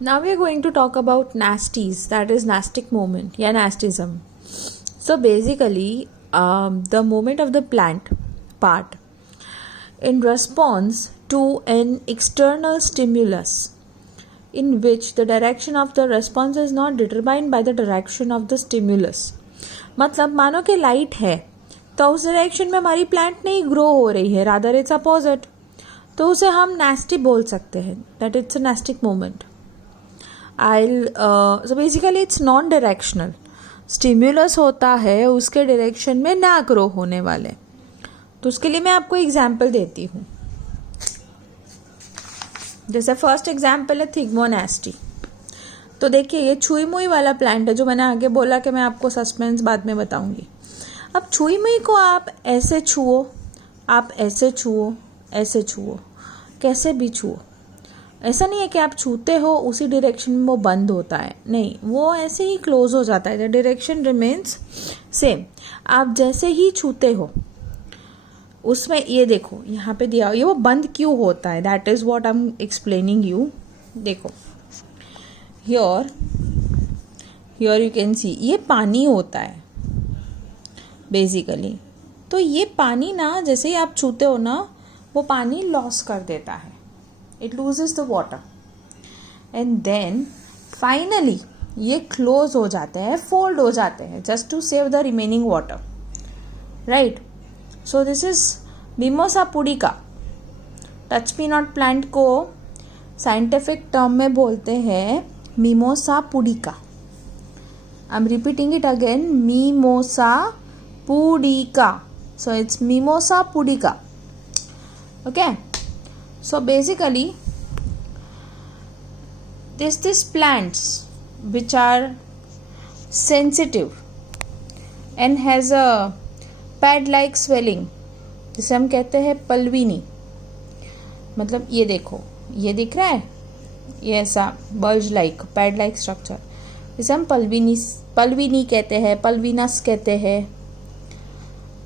Now we are going to talk about nasties, that is nastic movement, yeah, nastism. So basically, the movement of the plant part in response to an external stimulus, in which the direction of the response is not determined by the direction of the stimulus. मतलब मानो कि light है तो उस direction में हमारी plant नहीं grow हो रही है, रादर इट्स अपोजिट, तो उसे हम नेस्टी बोल सकते हैं, that it's a nastic movement. So basically it's non directional. Stimulus होता है उसके डायरेक्शन में ना ग्रो होने वाले. तो उसके लिए मैं आपको एग्जाम्पल देती हूँ. जैसे फर्स्ट एग्जाम्पल है थिग्मोनेस्टी. तो देखिए ये छुई मुई वाला प्लांट है जो मैंने आगे बोला कि मैं आपको सस्पेंस बाद में बताऊंगी. अब छुई मुई को आप ऐसे छुओ, आप ऐसे छुओ, ऐसे छुओ, कैसे भी छुओ, ऐसा नहीं है कि आप छूते हो उसी डायरेक्शन में वो बंद होता है, नहीं, वो ऐसे ही क्लोज हो जाता है. The direction remains same. आप जैसे ही छूते हो उसमें ये देखो यहाँ पे दिया ये वो बंद क्यों होता है, that is what I am explaining you. देखो हियर यू कैन सी ये पानी होता है बेसिकली. तो ये पानी ना जैसे ही आप छूते हो ना वो पानी लॉस कर देता है, it loses the water and then finally ये close हो जाते हैं, fold हो जाते हैं just to save the remaining water, right? So this is Mimosa pudica. Touch me not plant को scientific term में बोलते हैं Mimosa pudica. I'm repeating it again, Mimosa pudica. So it's Mimosa pudica. Okay. So basically this plants which are sensitive and has a pad like swelling, जिसे हम कहते हैं पल्विनी. मतलब ये देखो ये दिख रहा है, ये ऐसा bulge like pad like structure, जिसे हम पल्विनी कहते हैं, पल्विनस कहते हैं.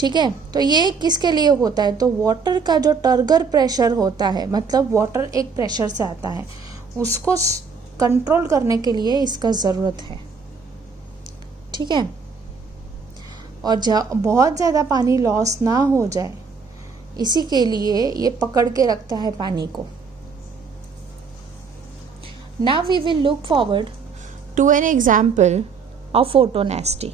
ठीक है. तो ये किसके लिए होता है, तो वाटर का जो टर्गर प्रेशर होता है, मतलब वाटर एक प्रेशर से आता है, उसको कंट्रोल करने के लिए इसका ज़रूरत है. ठीक है. और बहुत ज़्यादा पानी लॉस ना हो जाए इसी के लिए ये पकड़ के रखता है पानी को. Now we will look forward to an example of photonasty.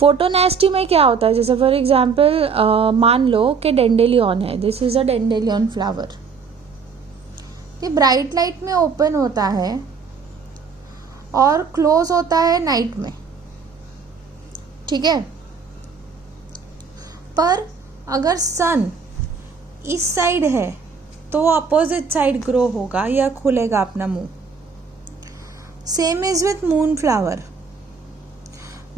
Photonasty में क्या होता है, जैसे फॉर एग्जाम्पल मान लो कि डेंडेलियन है, this is a dandelion flower. ये ब्राइट लाइट में ओपन होता है और क्लोज होता है नाइट में. ठीक है. पर अगर सन इस साइड है तो वो अपोजिट साइड ग्रो होगा या खुलेगा अपना मुंह. Same is with moon flower.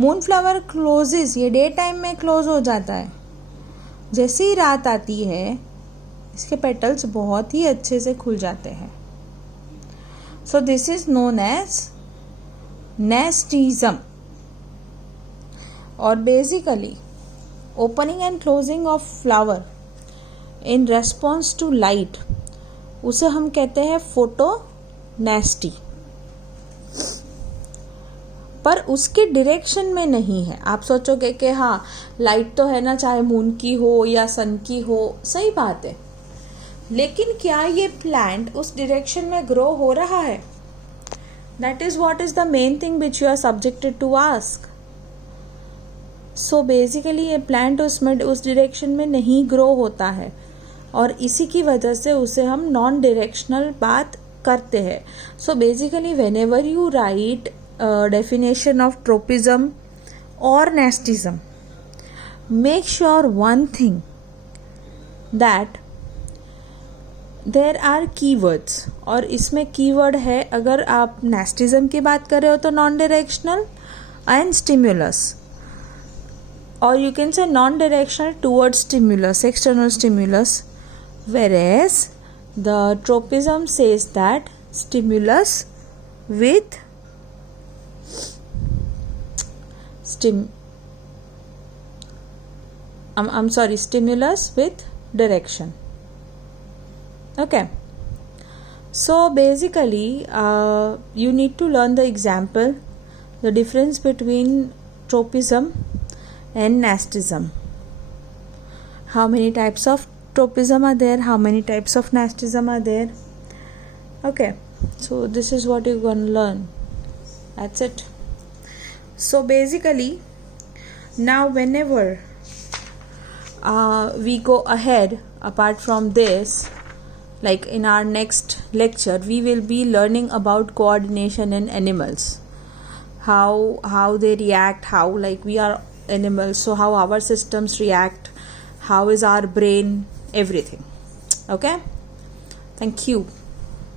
Moon flower closes, ये डे टाइम में क्लोज हो जाता है. जैसे ही रात आती है इसके पेटल्स बहुत ही अच्छे से खुल जाते हैं. So this is known as nastism. और basically opening and closing of flower in response to light, उसे हम कहते हैं फोटोनेस्टी. पर उसके डायरेक्शन में नहीं है. आप सोचोगे कि हाँ लाइट तो है ना, चाहे मून की हो या सन की हो, सही बात है, लेकिन क्या ये प्लांट उस डायरेक्शन में ग्रो हो रहा है? That is what is the main thing which you are subjected to ask. So basically ये प्लांट उस डायरेक्शन में नहीं ग्रो होता है और इसी की वजह से उसे हम नॉन डायरेक्शनल बात करते हैं. So basically when ever you right definition of tropism or nastism, make sure one thing, that there are keywords. और इसमें keyword है, अगर आप nastism की बात कर रहे हो तो non directional and stimulus, or you can say non directional towards stimulus, external stimulus, whereas the tropism says that stimulus with stimulus with direction. Okay. So basically, you need to learn the example, the difference between tropism and nastism. How many types of tropism are there? How many types of nastism are there? Okay, so this is what you're going to learn. That's it. So basically, now whenever we go ahead, apart from this, like in our next lecture, we will be learning about coordination in animals, how they react, how, like, we are animals, so how our systems react, how is our brain, everything. Okay, thank you.